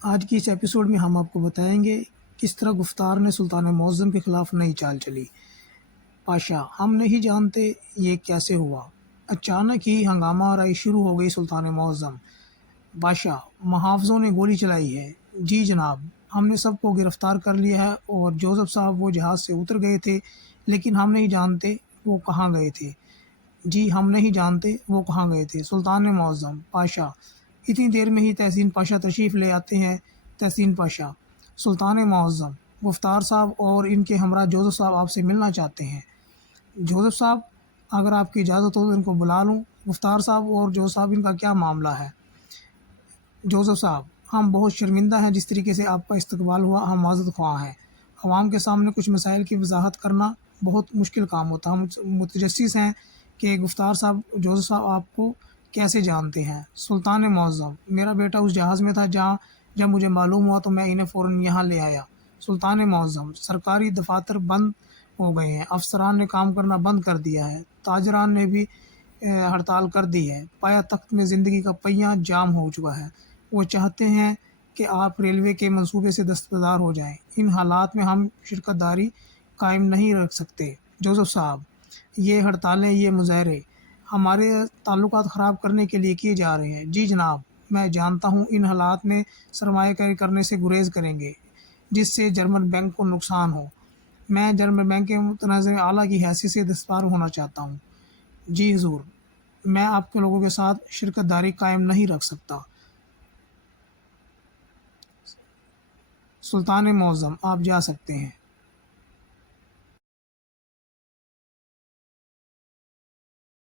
آج کی اس ایپیسوڈ میں ہم آپ کو بتائیں گے کس طرح گفتار نے سلطان معظم کے خلاف نئی چال چلی۔ پاشا: ہم نہیں جانتے یہ کیسے ہوا، اچانک ہی ہنگامہ آرائی شروع ہو گئی سلطان معظم۔ بادشاہ: محافظوں نے گولی چلائی ہے؟ جی جناب، ہم نے سب کو گرفتار کر لیا ہے اور جوزف صاحب وہ جہاز سے اتر گئے تھے، لیکن ہم نہیں جانتے وہ کہاں گئے تھے۔ جی، ہم نہیں جانتے وہ کہاں گئے تھے۔ سلطان معظم: پاشا، اتنی دیر میں ہی تحسین پاشا تشریف لے آتے ہیں۔ تحسین پاشا: سلطان معظم، گفتار صاحب اور ان کے ہمراہ جوزف صاحب آپ سے ملنا چاہتے ہیں۔ جوزف صاحب، اگر آپ کی اجازت ہو تو ان کو بلا لوں۔ گفتار صاحب اور جوزف صاحب، ان کا کیا معاملہ ہے؟ جوزف صاحب: ہم بہت شرمندہ ہیں جس طریقے سے آپ کا استقبال ہوا، ہم معذرت خواہ ہیں۔ عوام کے سامنے کچھ مسائل کی وضاحت کرنا بہت مشکل کام ہوتا ہے۔ ہم متجسس ہیں کہ گفتار صاحب، جوزف صاحب آپ کو کیسے جانتے ہیں۔ سلطان معظم: میرا بیٹا اس جہاز میں تھا جب مجھے معلوم ہوا تو میں انہیں فوراً یہاں لے آیا۔ سلطان معظم: سرکاری دفاتر بند ہو گئے ہیں، افسران نے کام کرنا بند کر دیا ہے، تاجران نے بھی ہڑتال کر دی ہے، پایا تخت میں زندگی کا پہیہ جام ہو چکا ہے۔ وہ چاہتے ہیں کہ آپ ریلوے کے منصوبے سے دستبردار ہو جائیں۔ ان حالات میں ہم شراکت داری قائم نہیں رکھ سکتے۔ جوزف صاحب: یہ ہڑتالیں، یہ مظاہرے ہمارے تعلقات خراب کرنے کے لیے کیے جا رہے ہیں۔ جی جناب، میں جانتا ہوں ان حالات میں سرمایہ کاری کرنے سے گریز کریں گے جس سے جرمن بینک کو نقصان ہو۔ میں جرمن بینک کے متنازع اعلیٰ کی حیثیت سے دستبردار ہونا چاہتا ہوں۔ جی حضور، میں آپ کے لوگوں کے ساتھ شراکت داری قائم نہیں رکھ سکتا۔ سلطان معظم: آپ جا سکتے ہیں۔